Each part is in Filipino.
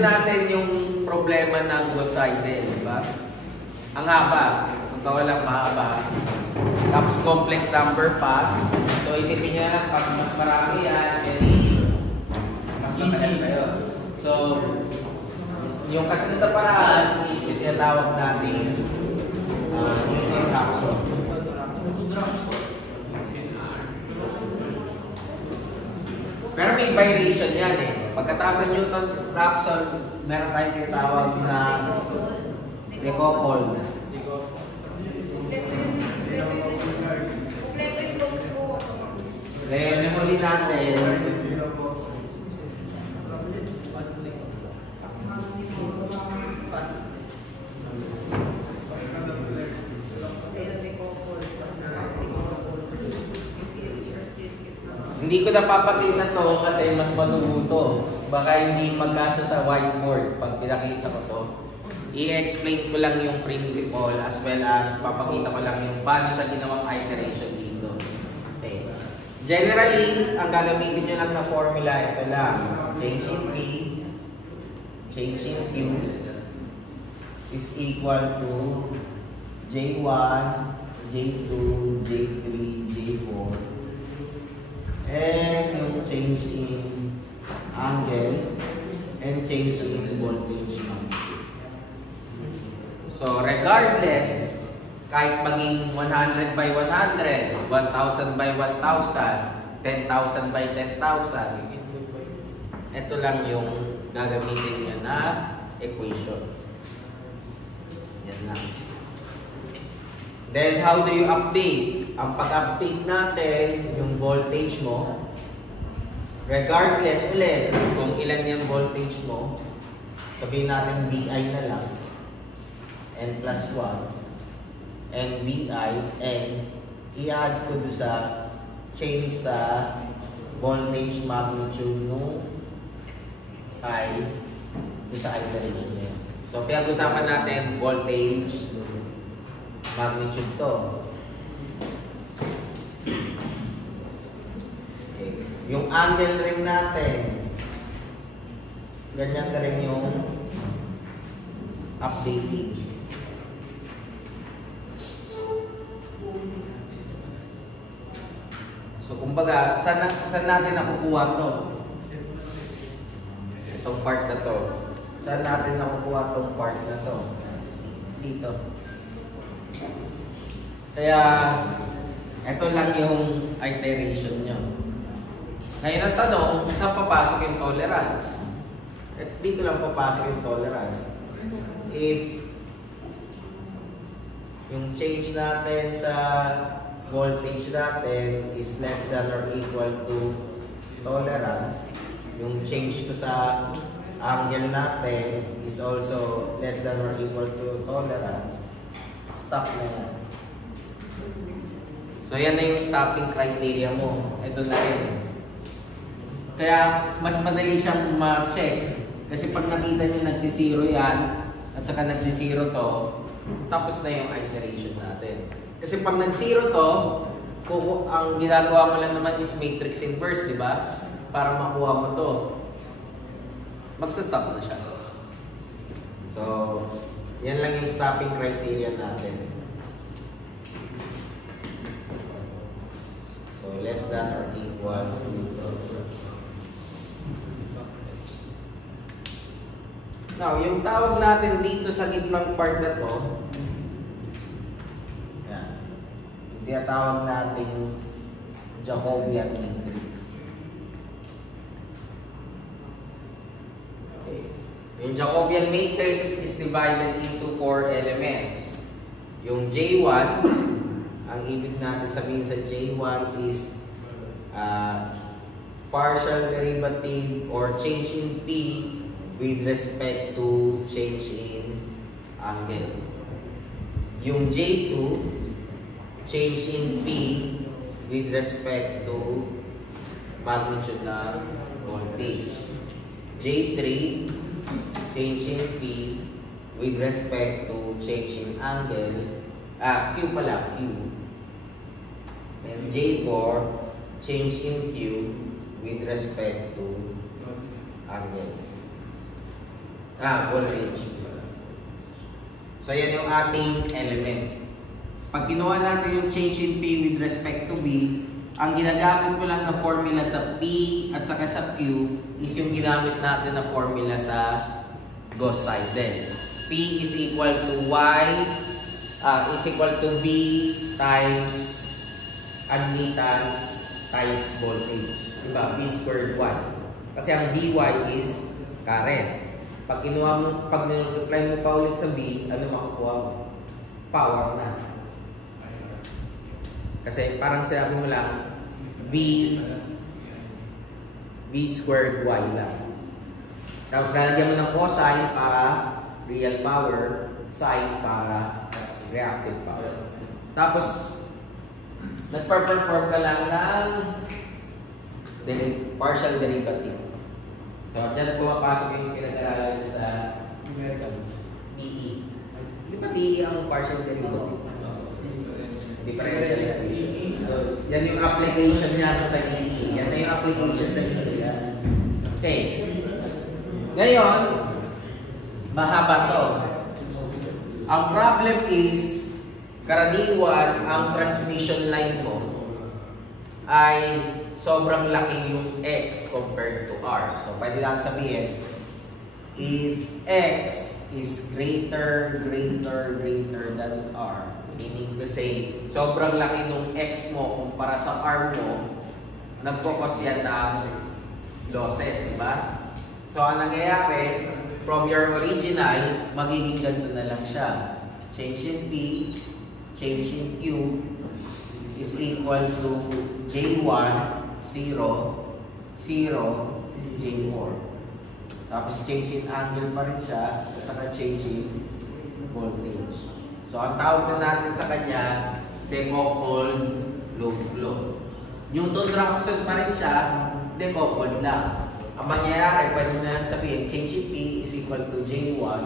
tignan natin yung problema ng Gauss cycle, di ba? Ang haba, magkawalang mahaba. Tapos complex number pa. So isipin niya, pag mas marami yan, mas matagal kayo. So, yung kasunod na paraan is tinatawag natin Newton Raphson. Pero may variation yan eh. Pagkatapos sa Newton Raphson, meron tayong tinatawag na decoupled. Then, huli natin, hindi ko napapatiin na to kasi mas manubo to. Baka hindi magkasya sa whiteboard pag pinakita ko to. I-explain ko lang yung principle as well as papakita ko lang yung paano sa ginawang iteration dito. Okay. Generally, ang gagamitin nyo lang na formula, ito lang. Change in P, change in Q is equal to J1, J2, J3, J4. And yung change in angle and change in voltage. So regardless, kahit maging 100 by 100, 1,000 by 1,000, 10,000 by 10,000, ito lang yung gagamitin niya na equation. Yan lang. Then how do you update? Ang pag-update natin, yung voltage mo, regardless ulit kung ilan yung voltage mo, sabihin natin VI na lang, N plus 1, and VI, and i-add ko doon sa change sa voltage magnitude no I doon sa iteration niya. So, pinag-usapan natin voltage magnitude to. Okay. Yung angle rin natin, ganyan na rin yung updating. So, kumbaga, saan natin nakukuha to? Itong part na to. Saan natin nakukuha itong part na to? Dito. Kaya, ito lang yung iteration nyo. Ngayon ang tanong, saan papasok yung tolerance? At dito lang papasok yung tolerance. If yung change natin sa voltage natin is less than or equal to tolerance, yung change ko sa angle natin is also less than or equal to tolerance, stop na yan. So yan na yung stopping criteria mo. Ito na rin. Kaya mas madali siyang ma-check. Kasi pag nakita niyo nagsisiro yan, at saka nagsisiro to, tapos na yung iteration natin. Kasi pag nagsiro to, ang ginagawa mo lang naman is matrix inverse, di ba? Para makuha mo to. Magsa-stop na siya. So, yan lang yung stopping criteria natin. So, less than or equal to. Now, yung tawag natin dito sa gitnang part na to, yan. Yung tinatawag natin Jacobian matrix. Okay. Yung Jacobian matrix is divided into 4 elements. Yung J1, ang ibig natin sabihin sa J1 is partial derivative or change in P with respect to change in angle. Yung J2, change in P with respect to magnitude ng voltage. J3, change in P with respect to change in angle. Q pala, Q. And J4, change in Q with respect to angle. Voltage. So yan yung ating element. Pag kinuha natin yung change in P with respect to B, ang ginagamit mo lang na formula sa P at saka sa Q is yung ginamit natin na formula sa Gauss Seidel. P is equal to Y is equal to V times admittance times voltage. Diba? V squared Y. Kasi ang Vy is current. Pag kinuha mo, pag multiply mo pa ulit sa B, ano makukuha mo? Power na. Kasi parang sinabi mo lang, V squared Y lang. Tapos lalagyan mo ng cosine para real power, sine para reactive power. Tapos, nagpa-perform ka lang ng partial derivative. So, dyan pumapasok yung pinag-aralan sa DE. Di ba DE ang partial derivative? Hindi pa rin siya. So, yan yung application niya sa DE. Yan na yung application sa DE. Okay. Ngayon, mahaba to. Ang problem is, karaniwan, ang transmission line mo ay sobrang laki yung X compared to R. So, pwede lang sabihin, if X is greater than R, meaning to say, sobrang laki nung X mo kumpara sa R mo, nagfocus yan ng losses, di ba? So, ang nangyayari, from your original, magiging ganito na lang siya. Change in P, change in Q is equal to J1, 0, 0, J4. Tapos change in angle pa rin siya, at saka change in voltage. So, ang tawag na natin sa kanya, decoupled load flow. Newton-Raphson pa rin siya, decoupled lang. Ang mangyayari, pwede na lang sabihin, change in P is equal to J1,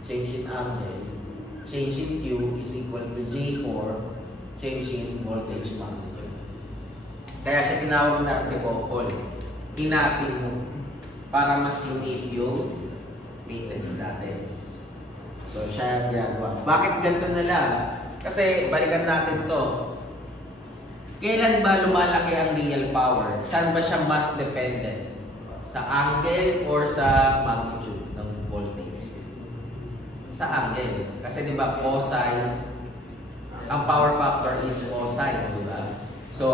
change in angle, change in Q is equal to J4, change in voltage magnitude. Kaya siya tinawag na decoupled. Hinatin mo para mas lumit yung maintenance natin. So, siya ang ginagawa. Bakit ganito na lang? Kasi, balikan natin to. Kailan ba lumalaki ang real power? Saan ba siya mas dependent? Sa angle or sa magnitude ng voltage? Sa angle. Kasi di ba cosine, ang power factor is cosine, di ba? So,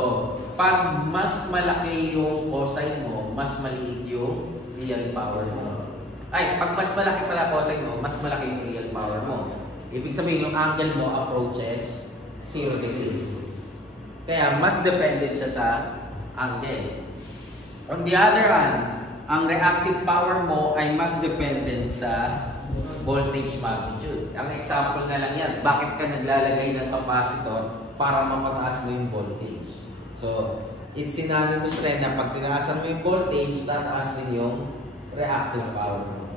pag mas malaki yung cosine mo, mas maliit yung real power mo. Ay, pag mas malaki pala cosine mo, mas malaki yung real power mo. Ibig sabihin yung angle mo approaches 0 degrees. Kaya mas dependent siya sa angle. On the other hand, ang reactive power mo ay mas dependent sa voltage magnitude. Ang example na lang yan, bakit ka naglalagay ng capacitor para mapataas mo yung voltage? So, it's synonymous rin na pag tinaasan mo yung voltage, tataas din yung reactive power mo.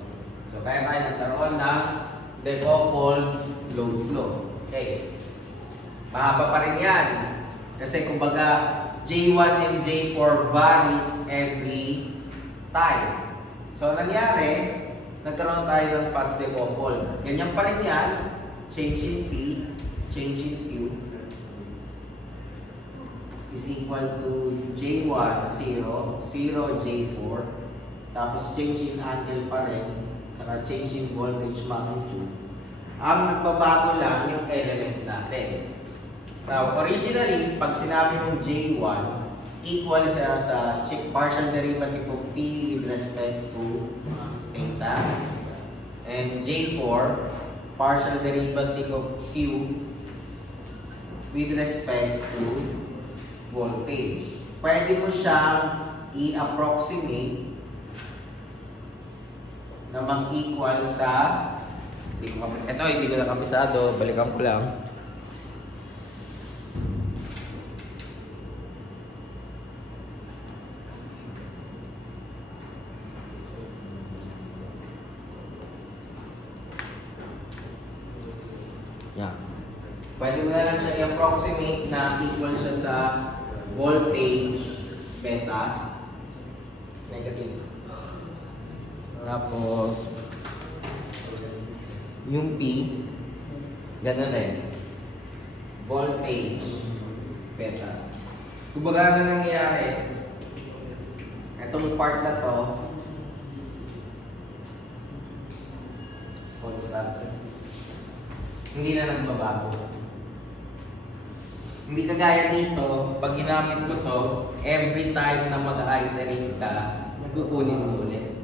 So, kaya tayo nagkaroon ng decoupled load flow. Okay. Mahaba pa rin yan. Kasi kumbaga, J1 and J4 varies every time. So, nangyari, nagkaroon tayo ng fast decouple. Ganyan pa rin yan. Change in P, change in Q is equal to J1, 0, 0, J4. Tapos change in angle pa rin. Saka change in voltage magnitude. Ang nagbabago lang yung element natin. Now, originally, pag sinabi mong J1, equal siya sa partial derivative of P with respect to theta. And J4, partial derivative of Q with respect to voltage. Pwede mo siyang i-approximate na mag-equal sa... Ito, hindi ko na kabisado. Balikan ko lang. Yeah. Pwede mo na lang siya i-approximate na equal siya sa voltage beta negative. Tapos Yung P, ganun rin. Voltage, beta. Kumbaga ano nangyayari? Itong part na to, constant. Hindi na nagbabago. Hindi kagaya dito, pag ginamit ko to, every time na mag-iterate ka, kukunin mo ulit.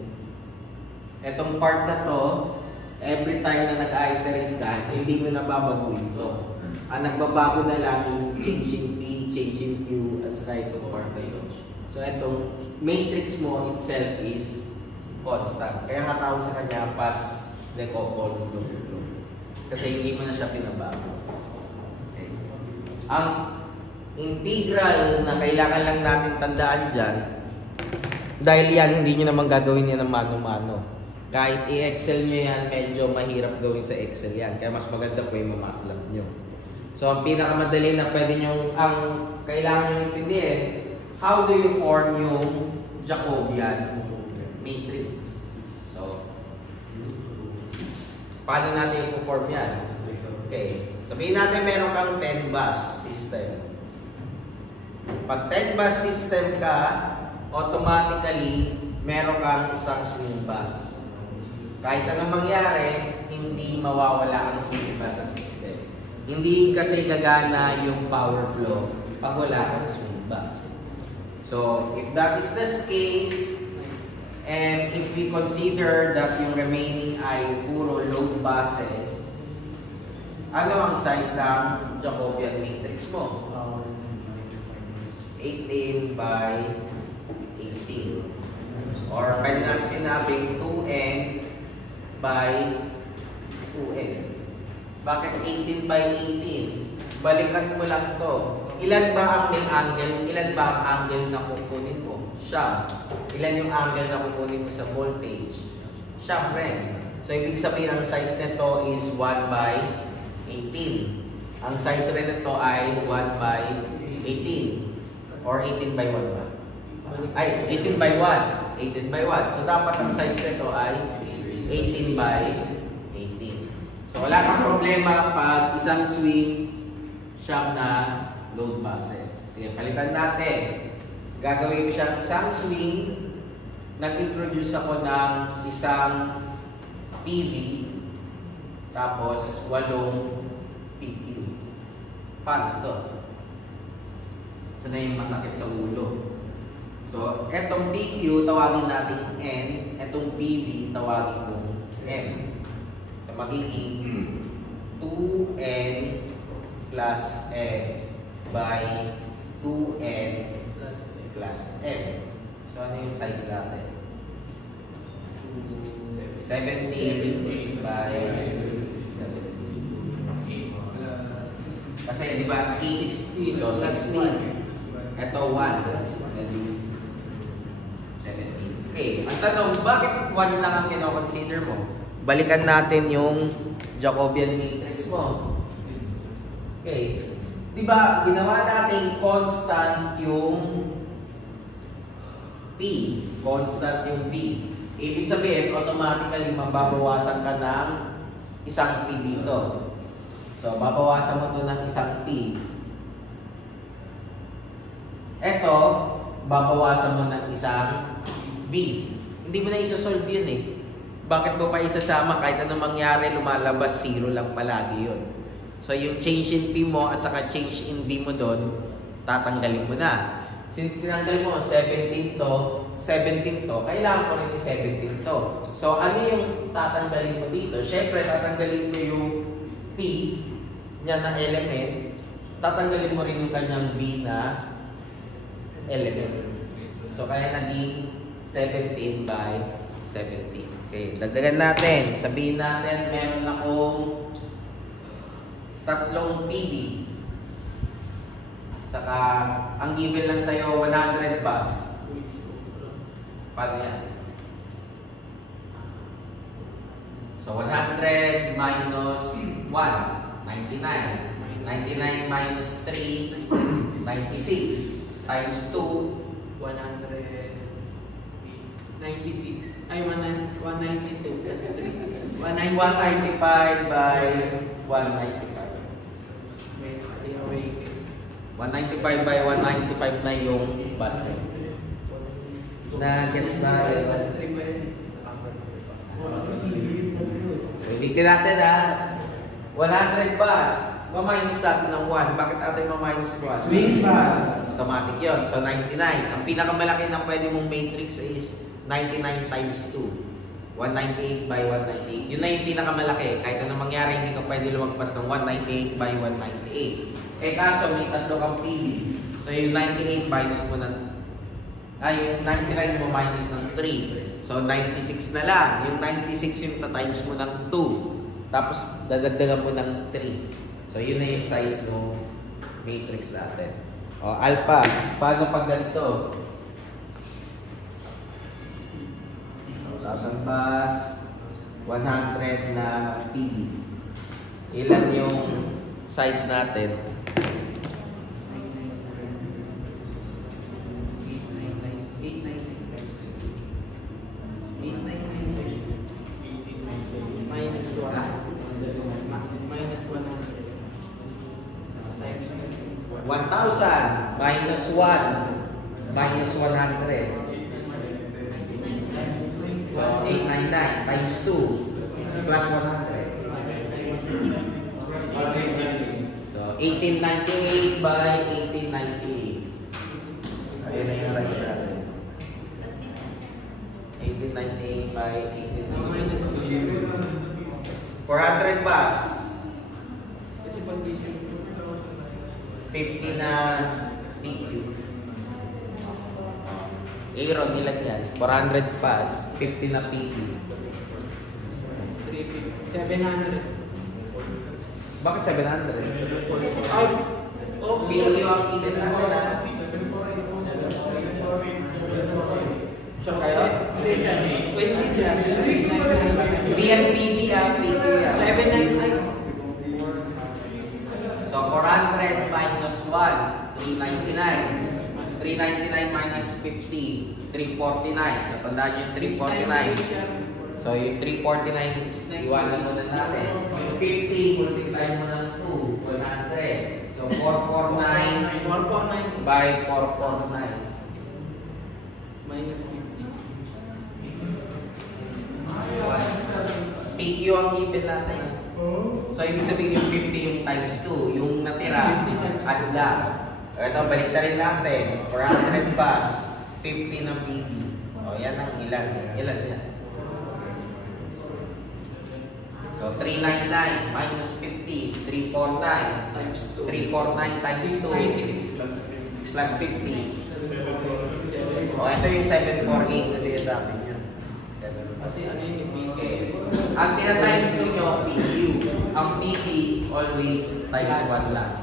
Etong part na to, every time na nag-iterate ka, hindi mo nababaguhin to. Ang nagbabago na lang yung change in P, change in Q, at saka itong part na yun. So itong matrix mo itself is constant. Kaya nga tawag sa kanya fast decoupled flow. Kasi hindi mo na siya pinabago. Okay. Ang integral na kailangan lang natin tandaan dyan, dahil yan, hindi nyo naman gagawin yan ng mano-mano. Kahit i-excel nyo yan, medyo mahirap gawin sa Excel yan. Kaya mas maganda po yung MATLAB nyo. So, ang pinakamadali na pwede nyo, ang kailangan nyo intindihin, how do you form yung Jacobian matrix? So, paano natin i-form yan? Okay. Sabihin natin meron kang 10 bus system. Pag 10 bus system ka, automatically, meron kang isang swing bus. Kahit anong mangyari, hindi mawawala ang swing bus sa system. Hindi kasi gagana yung power flow pag wala kang swing bus. So, if that is the case, and if we consider that yung remaining ay puro load buses, ano ang size ng Jacobian matrix mo? 18 by 18. Or pwede natin sinabing 2n by 2n. Bakit 18 by 18? Balikan mo lang to. Ilan ba ang may angle? Ilan ba ang angle na kukunin mo? Siyam. Ilan yung angle na kukunin mo sa voltage? Siyam rin. So, ibig sabihin ang size nito is 1 by 18. Ang size rin nito ay 1 by 18. Or 18 by 1 ba? Ay, 18 by 1. 18 by 1. So, dapat ang size nito ay 18 by 18. So, wala kang problema pag isang swing, siyam na load buses. Sige, palitan natin. Gagawin ko siyang isang swing. Nag-introduce ako ng isang PV. Tapos, 8 PQ. Paano ito? Ito na yung masakit sa ulo. So, etong PQ, tawagin natin N. Etong PV, tawagin kong M. So, magiging 2N plus M by 2N plus M. So, ano yung size natin? 17 by 17. Kasi, di ba, 8, so 16. Ito, 1. 17. Okay, ang tanong, bakit 1 lang ang kino-consider mo? Balikan natin yung Jacobian matrix mo. Okay. Di ba, ginawa natin constant yung P. Constant yung P. Ibig sabihin, automatically mababawasan ka ng isang P dito. So, babawasan mo ito ng isang P. Ito, babawasan mo ng isang B. Hindi mo na isa-solve yun eh. Bakit mo pa isasama? Kahit anong mangyari, lumalabas 0 lang palagi yun. So, yung change in P mo at saka change in B mo doon, tatanggalin mo na. Since tinanggal mo 17 to, kailangan mo rin i-17 to. So, ano yung tatanggalin mo dito? Siyempre, tatanggalin mo yung P niya na element. Tatanggalin mo rin yung kanyang B na element. So, kaya naging 17 by 17. Okay, dagdagan natin. Sabihin natin, meron akong 3 PB. Saka, ang given lang sa'yo, 100 bus. Paano yan? So, 100 minus 1, 99. 99 minus 3, 96. Times 2, 196. Ay, 192 plus 3. 195 by 195. 195 by 195 na yung bus rate. Na-gets ba? Ulitin natin ha. 100 bus. Ma-minus natin ng 1. Bakit natin ma-minus 1? Swing bus. Automatic yun. So 99. Ang pinakamalaki na pwede mong matrix is 99 times 2. 198 by 198. Yun na yung pinakamalaki. Kahit anong mangyari, hindi ka pwede lumagpas ng 198 by 198. Eh kaso may tatlo kang PB. So yung 98 minus mo ng yung 99 mo minus ng 3. So 96 na lang. Yung 96 yung times mo ng 2. Tapos dadagdagan mo ng 3. So yun na yung size mo matrix natin. O alpha, paano pag ganito? 1,000 bus, 100 na PB. Ilan yung size natin? 1,000 minus 1 minus 100. So 899 times 2 plus 100. So 1898 by 1898. Ayun na yung size natin. 1898 by 1898. 400 bus. 50 na PQ. Aaron, ilan yan? 400 pass, 50 na PQ. 700. Bakit 700? PQ ang even natin na. Sure kayo? Hindi, sir. 20, sir. BNPB ang PQ yan. 799. So 400 minus 1, 399. 399 minus 50, 349. So tandaan yung 349. So yung 349, iwanan mo na natin. Yung 50, multiply mo ng 2, 100. So 449 by 449. Minus 50. PQ ang given natin. So ibig sabihin yung 50 yung times 2. Yung natira, add lang. Ito, balik na rin natin. 400 bus, 50 ng PB. O, yan ang ilan. Ilan yan? So, 399 minus 50, 349. Times 2. 349 times 2 plus 50. O, ito yung 748 kasi sabi nyo. Kasi ano yun yung Okay. Ang tina-times nyo, PQ. Ang PP, always times 1 lang.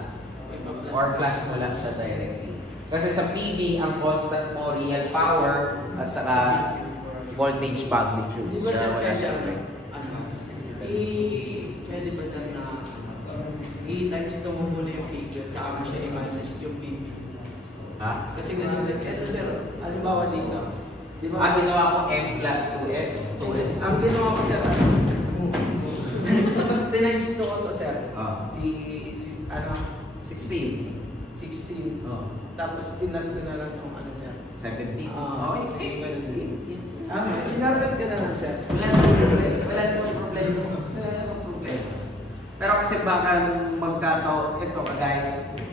Or plus mo lang siya directly. Kasi sa PV, ang constant mo, real power, at saka voltage magnitude. Di ba Kaya wala siya, siya. pwede ba sir na i-times to mo muna yung figure, kaya mo siya i-minus yung PV. Ha? Kasi ganun din. Ito sir, halimbawa dito. Di ba? Ang ginawa ko M plus 2M. Ang ginawa ko sir, tinimes to ko to sir. Ano? 16. 16. Oh. Tapos pinas ko na lang yung ano sir. 17. Okay. Sinarap ka na lang sir. Wala namang problema. Wala namang problema. Pero kasi baka magkataon, ito kagaya,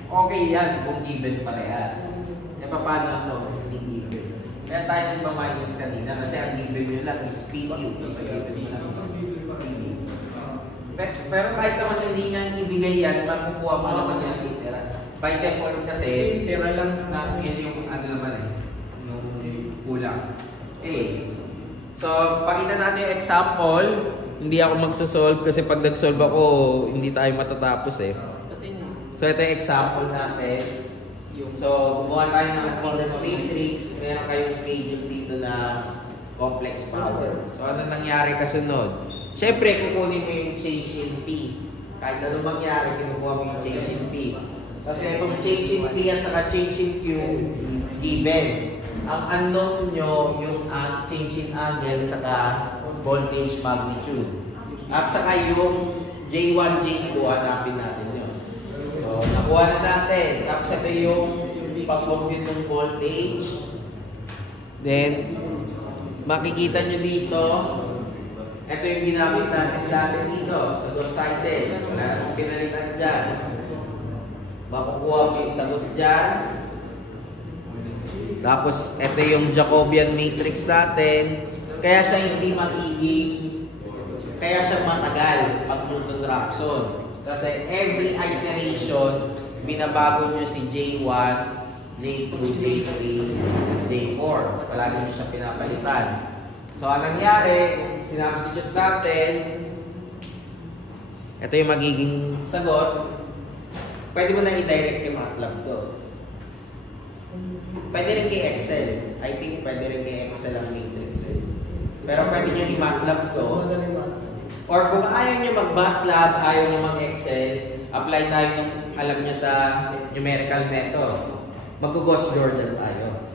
okay yan kung given parehas. E paano ito? Hindi given. Kaya tayo nagpa-minus kanina kasi ang given nyo lang is PQ. So given nyo lang is PQ. Pero kahit naman hindi niya ibigay yan, makukuha mo naman yung litera. By default kasi, tira lang na yun yung ano naman yung kulang. So, pakita natin yung example. Hindi ako magsasolve kasi pag nag-solve ako, hindi tayo matatapos eh. So, ito yung example natin. So, gumawa tayo ng attendance matrix. Meron kayong schedule dito na complex power. So, ano nangyari kasunod? Siyempre, kukunin mo yung change in P. Kahit ano mangyari, kinukuha mo yung change in P. Kasi itong change in P at saka change in Q, given. Ang unknown nyo, yung change in angle saka voltage magnitude. At saka yung J1, J2, hanapin natin yun. So, nakuha na natin. Tapos ito yung pag-compute ng voltage. Then, makikita nyo dito, ito yung ginamit natin dati dito sa dos-sided. Wala na pinalitan dyan. Makukuha mo yung sagot dyan. Tapos, ito yung Jacobian matrix natin. Kaya siya hindi magiging, kaya siya matagal pag Newton-Raphson. Kasi every iteration, binabago nyo si J1, J2, J3, J4. Palagi nyo siya pinapalitan. So, anong nangyari, sinubstitute natin, ito yung magiging sagot. Pwede mo na i-direct kay MATLAB to. Pwede rin kay Excel. I think pwede rin kay Excel ang matrix eh. Pero pwede nyo i-MATLAB to. Or kung ayaw nyo mag-MATLAB, ayaw nyo mag-Excel, apply tayo ng alam nyo sa numerical methods. Mag-Gauss Jordan tayo.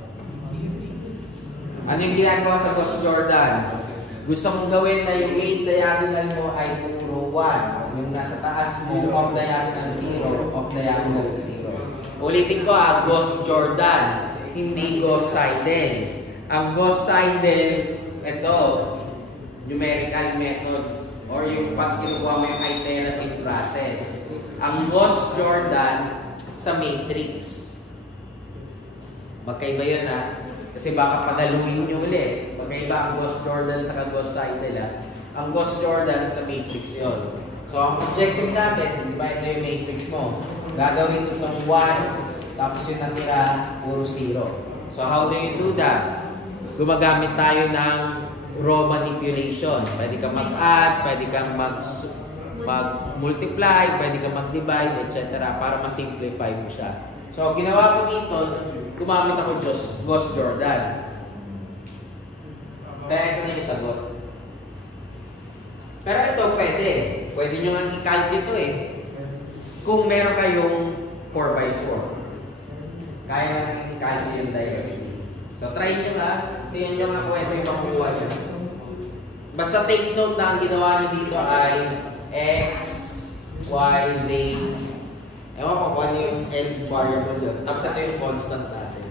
Ano yung ginagawa sa Gauss Jordan? Gusto mong gawin na yung 8 diagonal mo ay puro 1. Yung nasa taas mo, off diagonal 0, off diagonal 0. Ulitin ko Gauss Jordan, hindi Gauss-Seidel. Ang Gauss-Seidel, ito, numerical methods or yung pag kinukuha mo yung iterative process. Ang Gauss Jordan sa matrix. Magkaiba yun kasi baka padaluin nyo ulit. Magkaiba ang Gauss Jordan sa Gauss-Seidel Ang Gauss Jordan sa matrix yon. So ang objective natin, di ba ito yung matrix mo? Gagawin ito itong 1, tapos yung natira, puro 0. So how do you do that? Gumagamit tayo ng raw manipulation. Pwede kang mag-add, pwede kang mag-multiply, pwede kang mag-divide, etc. para ma-simplify mo siya. So ginawa ko dito, gumamit ako Gauss Jordan. Kaya ito na yung sagot. Pero ito pwede. Pwede nyo nga i-calc ito eh. Kung meron kayong 4x4. Kaya nga i-calc yung directly. So try nyo nga. Tingnan nyo nga kung ito yung makukuha nyo. Basta take note na ang ginawa nyo dito ay X, Y, Z. Ewan ko kung ano yung L variable doon. Tapos ito yung constant natin.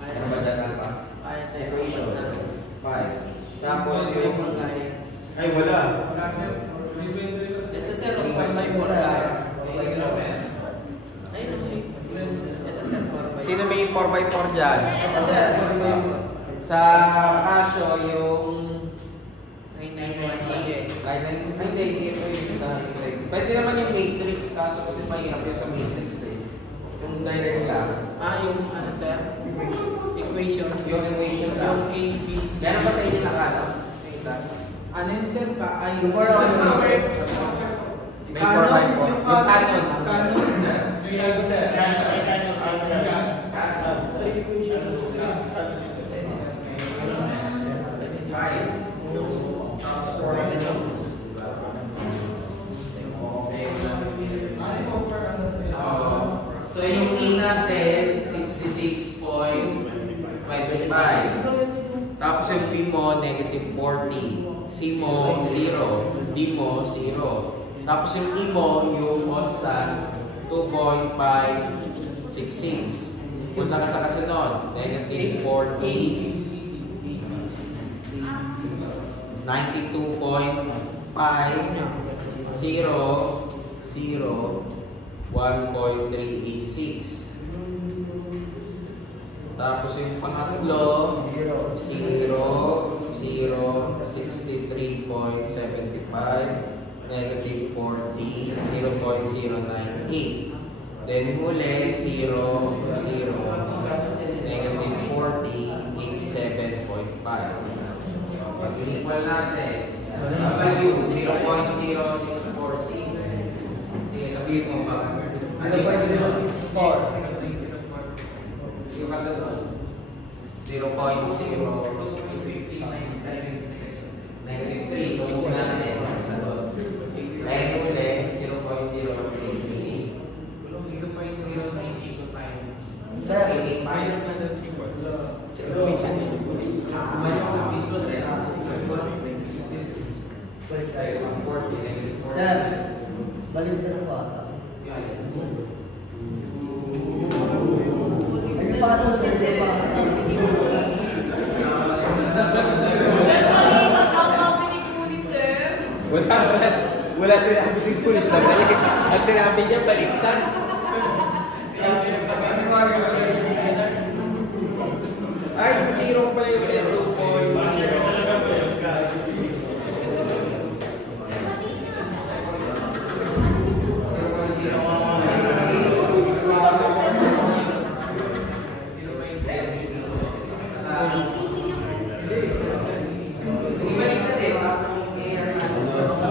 Ano ba dyan pa? Equation. 5. Tapos yung... Ay, wala. Ito sir, kung may mura. Sino may 4x4 dyan? Ito sir, Sa Casio yung... 991 Hindi sa pwede naman yung matrix kaso kasi mahirap yung sa matrix eh. Yung direct lang. yung ano sir? Equation. Yung equation lang. Yung A, B, C. Meron ba sa inyo na kaso? Ano yun sir? May 4x4. Yung canon. Canon sir. Yung sir. So yung A natin, 66.525. Tapos yung B mo, negative 40. C mo, 0. D mo, 0. Tapos yung E mo, yung constant, 2.566. Punta ka sa kasunod, negative 40. 92.5 0 1.386. Tapos yung pangatlo 0 63.75 negative 40 0.098. Then huli 0 negative 40 87.5. Pag-equal natin, value 0.0646. Sige, sabihin mo ba? Ano ba 0.64? Sige, kasunod. 0.0 negative 3. So, muna natin. Kaya huli, 0.033. Sir, mayroon ka doon. Equation. Mayroon ka dito. Tayo ang 40. Sir, balik na po ata. Ay, paano sa sir? Wala sinabi si pulis na balik. Ang sinabi niya, baliktad. Ay, 0 pala yung 2.0.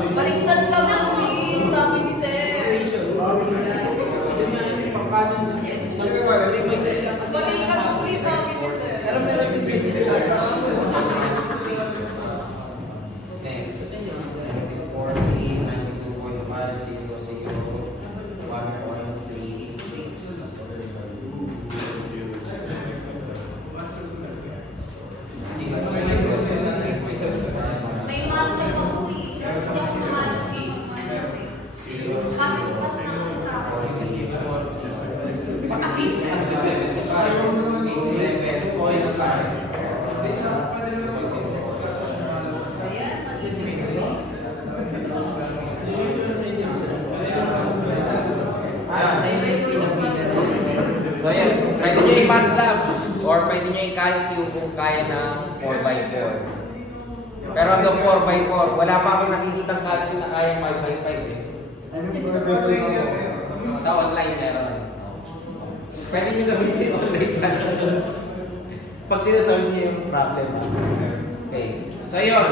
Baliktad lang ako eh, sabi ni Sir. Baliktad ako eh, sabi ni Sir. Next. Negative 40, 92.5, 1.386. May market ako eh. Kasi hindi ako mahanap eh. Kasi stas na kasi sa akin. Ayan, mag-isip ko. So yan, pwede nyo i-MATLAB or pwede nyo i-calc kung kaya ng 4x4. Pero hanggang 4x4, wala pa akong nakikitang calc na kaya 5x5 eh. Sa online meron. Pwede nyo gamitin online class. Pag sinasabi nyo yung problem. Okay. So yun,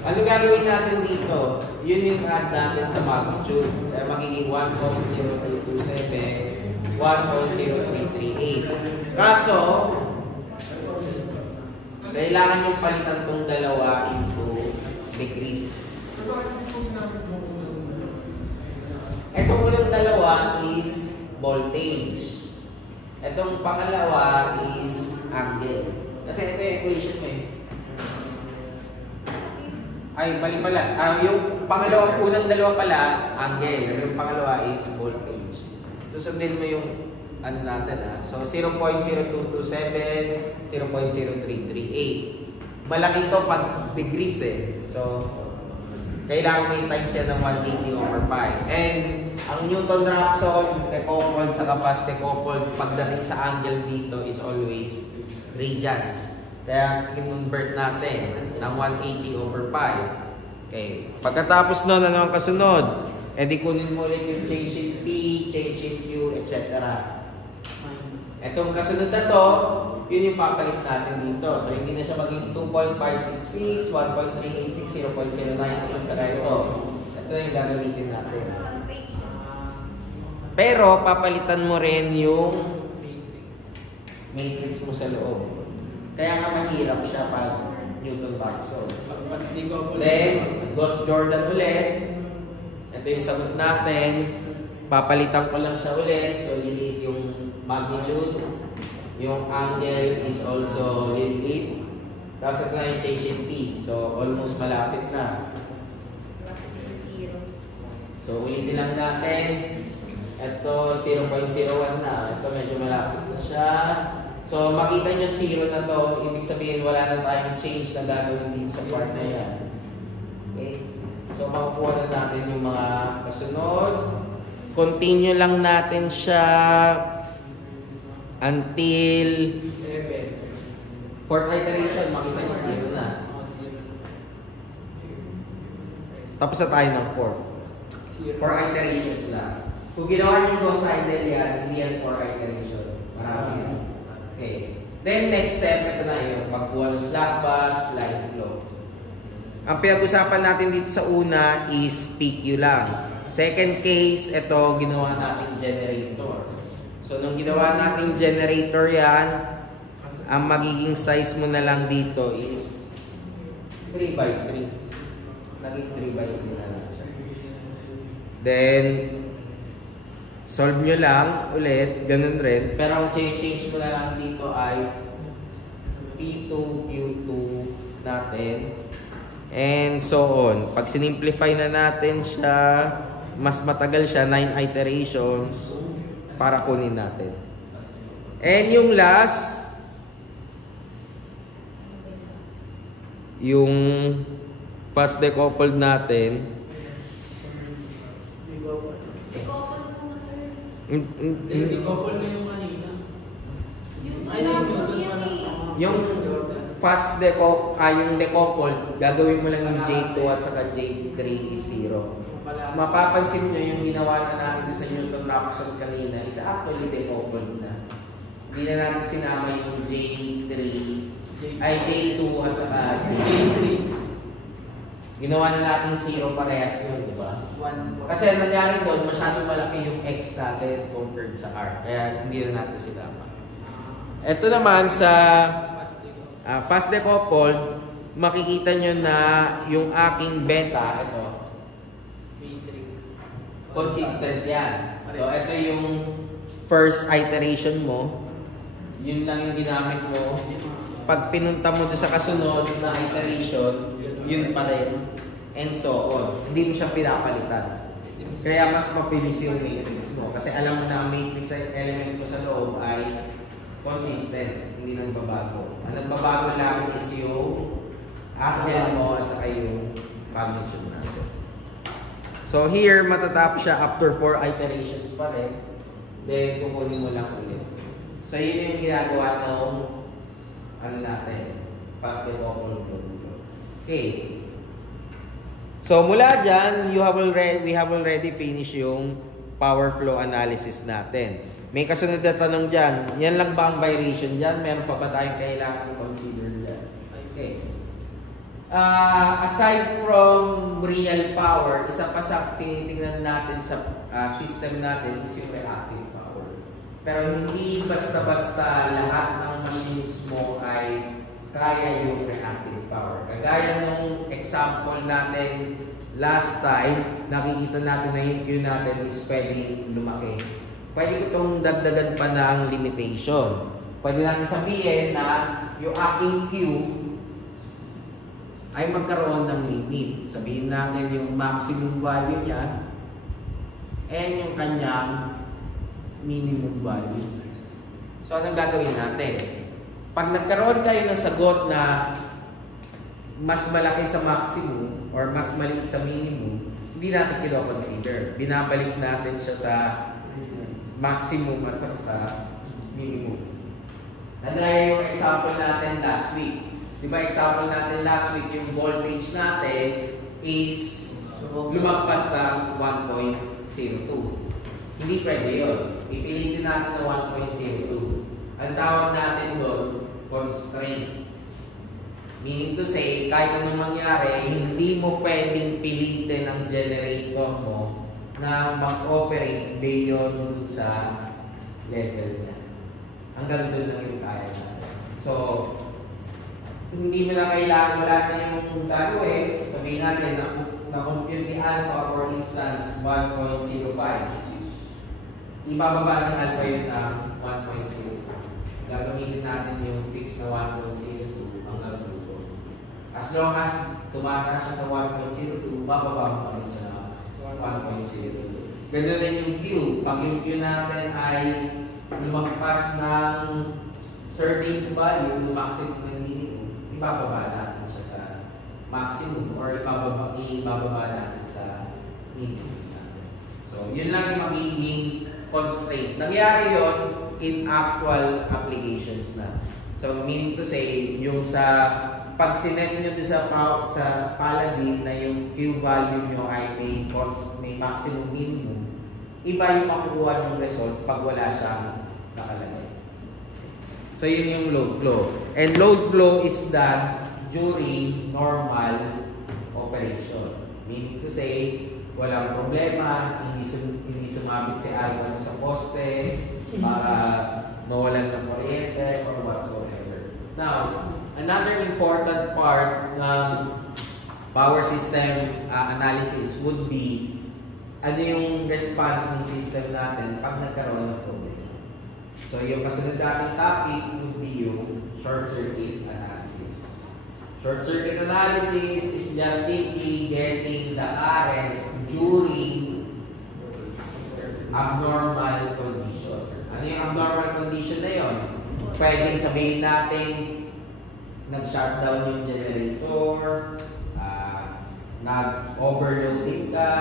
ano gagawin natin dito? Yun yung add natin sa magnitude. Magiging 1.0227, 1.0338. Kaso, kailangan yung palitan tong dalawa into degrees. Itong unang dalawa is voltage. Itong pangalawa is angle. Kasi ito yung equation mo eh. Ay, mali pala. Yung pangalawang unang dalawa pala, angle. Yung pangalawa is voltage. Susundin mo yung ano natin ah. So, 0.0227, 0.0338. Malaki to pag degrees eh. So, kailangan may times siya ng 180 over pi. And, ang Newton-Raphson, decoupled sa kapas decoupled, pagdating sa angle dito is always radians. Kaya, convert natin ng 180 over pi. Okay. Pagkatapos nun, ano ang kasunod? E di kunin mo ulit yung change in P, change in Q, etc. Etong kasunod na to, yun yung papalit natin dito. So, hindi na siya maging 2.566, 1.386, 0.098 sa ito. Ito yung gagamitin natin. Pero, papalitan mo rin yung matrix mo sa loob. Kaya nga mahirap siya pag Newton-Raphson. Then, Gauss Jordan ulit. Ito yung sagot natin. Papalitan ko lang siya ulit. So, liliit yung magnitude. Yung angle is also liliit. Tapos ito na yung change in P. So, almost malapit na. So, ulitin lang natin. Ito, 0.01 na. Ito, medyo malapit na siya. So, makita nyo 0 na to. Ibig sabihin, wala na tayong change na gagawin din sa part na yan. Okay? So, makukuha na natin yung mga kasunod. Continue lang natin siya until 4th iteration. Makita nyo 0 na. Tapos na tayo ng 4. 4 iterations lang. Kung ginawa nyo Gauss-Seidel yan, hindi yan 4 iteration. Marami yan. Okay. Then, next step, ito na yung pagkuha ng slack bus, line flow. Ang pinag-usapan natin dito sa una is PQ lang. Second case, ito, ginawa nating generator. So, nung ginawa nating generator yan, ang magiging size mo na lang dito is 3x3. Naging 3x3 na lang siya. Then, solve nyo lang ulit, ganun rin. Pero ang change mo na lang dito ay P2, Q2 natin and so on. Pag sinimplify na natin siya, mas matagal siya, 9 iterations para kunin natin. And yung last, yung fast decoupled natin. Decouple mo na, sir. Decouple na yung kanina. Yung Ay, Dobson yan eh. Yung fast yung decoupled, gagawin mo lang yung J2 at saka J3 is 0. Mapapansin nyo yung ginawa na natin sa Newton Raphson kanina is actually decoupled na. Hindi na natin sinama yung J3, ay J2 at saka J3. Ginawa na natin 0 parehas yun, di ba? Kasi nangyari doon, masyadong malaki yung X natin compared sa R. Kaya hindi na natin sinama. Ito naman sa fast decoupled, makikita nyo na yung aking beta, ito, consistent yan. So, ito yung first iteration mo. Yun lang yung ginamit mo. Pag pinunta mo sa kasunod na iteration, yun pa rin. And so on. Hindi mo siya pinapalitan. Kaya mas mabilis yung matrix mo. Kasi alam mo na ang matrix element mo sa loob ay consistent. Hindi nagbabago. Ang nagbabago lang is yung angle mo at saka yung magnitude natin. So here, matatapos siya after 4 iterations pa rin. Then, kukunin mo lang ulit. So yun yung ginagawa ng ano natin, fast decoupled flow. Okay. So mula dyan, we have already finished yung power flow analysis natin. May kasunod na tanong dyan, yan lang ba ang variation dyan? Meron pa ba tayong kailangan consider dyan? Okay. Aside from real power, isa pa sa tinitingnan natin sa system natin is yung reactive power. Pero hindi basta-basta lahat ng machines mo ay kaya yung reactive power. Kagaya nung example natin last time, nakikita natin na yung Q natin is pwedeng lumaki. Pwede itong dagdagan pa ng limitation. Pwede natin sabihin na yung aking Q ay magkaroon ng limit. Sabihin natin yung maximum value niya and yung kanyang minimum value. So, anong gagawin natin? Pag nagkaroon kayo ng sagot na mas malaki sa maximum or mas maliit sa minimum, hindi natin kino-consider. Binabalik natin siya sa maximum at sa minimum. Nagaya yung example natin last week. Di ba example natin last week, yung voltage natin is lumagpas ng 1.02. Hindi pwede yun. Pipilitin natin ng 1.02. Ang tawag natin doon, constraint. Meaning to say, kahit anong mangyari, hindi mo pwedeng pilitin ang generator mo na mag-operate beyond sa level niya. Hanggang doon lang yung kaya natin. So, hindi mo na kailangan, wala na yung gagawin. Sabihin natin na-compute ni alpha for instance 1.05. Ibababa ng alpha yun na 1.02. Gagamitin natin yung fix na 1.02 hanggang 2. As long as tumataas siya sa 1.02, bababa mo pa rin sa 1.02. Ganun rin yung Q. Pag yung Q natin ay lumagpas ng certain value, yung maximum and minimum, ibababa natin siya sa maximum or ibababa natin sa minimum natin. So, yun lang yung magiging constraint. Nangyari yun in actual applications na. So, meaning to say, yung sa pag sinet nyo sa Paladin na yung Q value nyo ay may maximum minimum, iba yung makukuha yung result pag wala siyang nakalagay. So, yun yung load flow. And load flow is done during normal operation. Meaning to say, walang problema, hindi sumabit si alpha sa poste para mawalan ng kuryente or whatsoever. Now, another important part ng power system analysis would be ano yung response ng system natin pag nagkaroon ng problema. So, yung kasunod nating topic would be yung short circuit analysis. Short circuit analysis is just simply getting the current during abnormal condition. Ano yung abnormal condition na yun? Pwedeng sabihin natin, nag-shutdown yung generator, nag-overloading ka,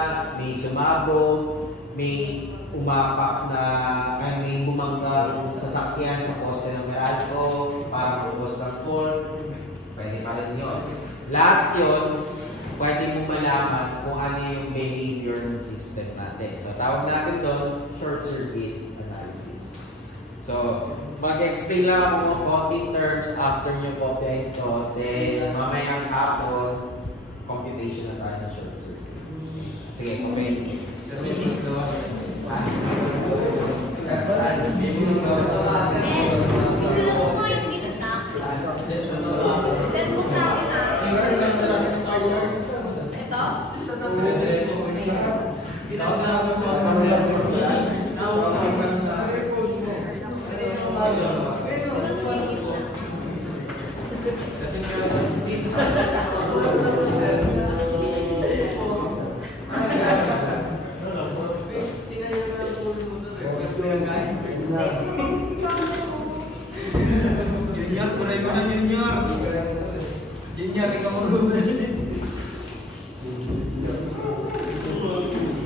may sumabog, may umapak na, may bumanggang sasakyan sa poste ng Meralco para mag-cause ng fault. Pwede pa rin yun. Lahat yun, pwede mo malaman kung ano yung behavior ng system natin. So, tawag natin doon, short circuit analysis. So, mag-explain lang ako ng konting terms after nyo kopya ito. Then, mamayang hapon, computation na tayo ng short circuit. Sige, comment. Sulat mo yung gitna. Send mo sa akin na. Junior, kulay mo na Junior. Junior, ikaw mag-ubay.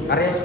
Parehas